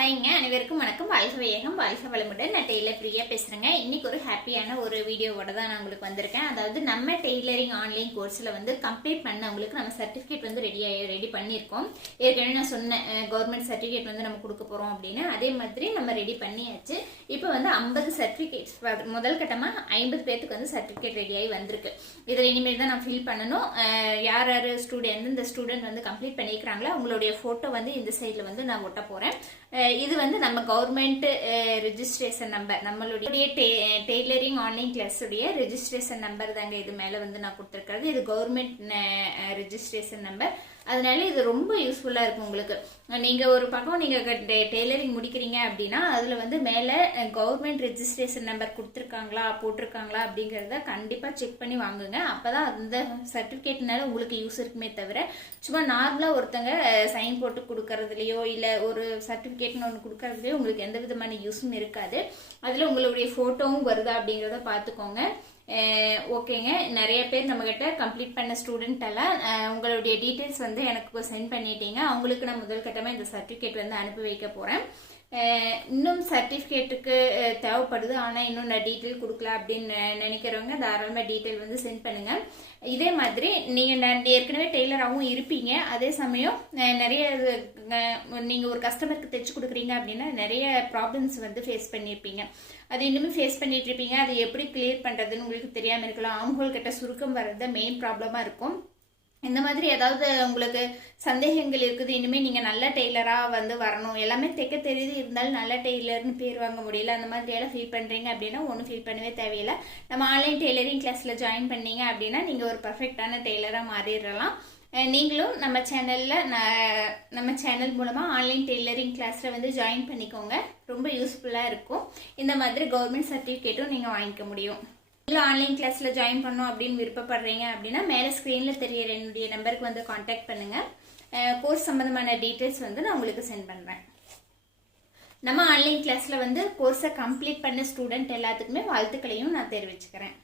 ஹாய்ங்க, அனைவருக்கும் வணக்கம். வாழ்க வையகம், வாழ்க வளமுடன். நான் டெய்லர் பிரியா பேசுறேங்க. இன்னைக்கு ஒரு ஹாப்பியான ஒரு வீடியோவோட தான் நான் உங்களுக்கு வந்திருக்கேன். அதாவது நம்ம டெய்லரிங் ஆன்லைன் கோர்ஸ்ல கம்ப்ளீட் பண்ணவங்களுக்கு நம்ம சர்டிபிகேட் ரெடி பண்ணியிருக்கோம். ஏற்கனவே நான் சொன்னேன் கவர்மெண்ட் சர்டிபிகேட் நம்ம கொடுக்க போறோம் அப்படின்னு. அதே மாதிரி நம்ம ரெடி பண்ணியாச்சு. இப்போ 50 சர்டிபிகேட்ஸ் முதல் கட்டமா 50 பேருக்கு சர்டிபிகேட் ரெடியாகி வந்திருக்கு. இதில் இனிமேல் தான் நான் ஃபில் பண்ணணும். யார் யார் ஸ்டூடெண்ட் இந்த ஸ்டூடெண்ட் கம்ப்ளீட் பண்ணிக்கிறாங்களோ அவங்களுடைய போட்டோ இந்த சைடில் நான் ஒட்ட போறேன். இது நம்ம கவர்மெண்ட் ரெஜிஸ்ட்ரேஷன் நம்பர், நம்மளுடைய டெய்லரிங் ஆன்லைன் கிளாஸ் உடைய ரெஜிஸ்ட்ரேஷன் நம்பர் தாங்க இது மேல நான் கொடுத்துருக்கிறது. இது கவர்மெண்ட் ரெஜிஸ்ட்ரேஷன் நம்பர். அதனால இது ரொம்ப யூஸ்ஃபுல்லா இருக்கும் உங்களுக்கு. நீங்க ஒரு பக்கம் நீங்க டெய்லரிங் முடிக்கிறீங்க அப்படின்னா அதுல மேல கவர்மெண்ட் ரெஜிஸ்ட்ரேஷன் நம்பர் கொடுத்துருக்காங்களா போட்டிருக்காங்களா அப்படிங்கறத கண்டிப்பா செக் பண்ணி வாங்குங்க. அப்பதான் அந்த சர்டிபிகேட்னால உங்களுக்கு யூஸ் இருக்குமே தவிர சும்மா நார்மலா ஒருத்தங்க சைன் போட்டு கொடுக்கறதுலயோ இல்ல ஒரு சர்டிபிகேட்னு ஒன்று கொடுக்கறதுலயோ உங்களுக்கு எந்த விதமான யூஸும் இருக்காது. அதுல உங்களுடைய போட்டோவும் வருதா அப்படிங்கறத பாத்துக்கோங்க. ஓகேங்க, நிறைய பேர் நம்ம கிட்ட கம்ப்ளீட் பண்ண ஸ்டூடெண்ட் எல்லாம் உங்களுடைய டீட்டெயில்ஸ் எனக்கு சென்ட் பண்ணிட்டீங்க. அவங்களுக்கு நான் முதல் கட்டமா இந்த சர்டிபிகேட் அனுப்பி வைக்க போறேன். இன்னும் சர்டிபிகேட்டுக்கு தேவைப்படுது, ஆனா இன்னும் நான் டீட்டெயில் கொடுக்கல அப்படின்னு நினைக்கிறவங்க தாராளமா டீட்டெயில் சென்ட் பண்ணுங்க. இதே மாதிரி நீங்க ஏற்கனவே டெய்லராகவும் இருப்பீங்க. அதே சமயம் நிறைய நீங்க ஒரு கஸ்டமருக்கு தைச்சு கொடுக்குறீங்க அப்படின்னா நிறைய ப்ராப்ளம்ஸ் ஃபேஸ் பண்ணியிருப்பீங்க. அது இன்னுமே ஃபேஸ் பண்ணிட்டு இருப்பீங்க. அது எப்படி கிளியர் பண்றதுன்னு உங்களுக்கு தெரியாம இருக்கலாம். அவங்கக்கிட்ட சுருக்கம் வர்றது மெயின் ப்ராப்ளமா இருக்கும். இந்த மாதிரி ஏதாவது உங்களுக்கு சந்தேகங்கள் இருக்குது, இனிமே நீங்க நல்ல டெய்லரா வரணும், எல்லாமே தைக்க தெரியுது இருந்தாலும் நல்ல டெய்லர்னு பேர் வாங்க முடியல, அந்த மாதிரி எல்லாம் ஃபீல் பண்றீங்க அப்படின்னா ஒன்றும் ஃபீல் பண்ணவே தேவையில்லை. நம்ம ஆன்லைன் டெய்லரிங் கிளாஸ்ல ஜாயின் பண்ணீங்க அப்படின்னா நீங்க ஒரு பர்ஃபெக்டான டெய்லரா மாறிடலாம். நீங்களும் நம்ம சேனல் மூலமா ஆன்லைன் டெய்லரிங் கிளாஸ்ல ஜாயின் பண்ணிக்கோங்க. ரொம்ப யூஸ்ஃபுல்லா இருக்கும். இந்த மாதிரி கவர்மெண்ட் சர்டிபிகேட்டும் நீங்க வாங்கிக்க முடியும். இல்லை ஆன்லைன் கிளாஸ்ல ஜாயின் பண்ணோம் அப்படின்னு விருப்பப்படுறீங்க அப்படின்னா மேலே ஸ்க்ரீன்ல தெரியற என்னுடைய நம்பருக்கு கான்டாக்ட் பண்ணுங்க. கோர்ஸ் சம்பந்தமான டீட்டெயில்ஸ் நான் உங்களுக்கு சென்ட் பண்றேன். நம்ம ஆன்லைன் கிளாஸ்ல கோர்ஸை கம்ப்ளீட் பண்ண ஸ்டூடெண்ட் எல்லாத்துக்குமே வாழ்த்துக்களையும் நான் தெரிவிச்சுக்கிறேன்.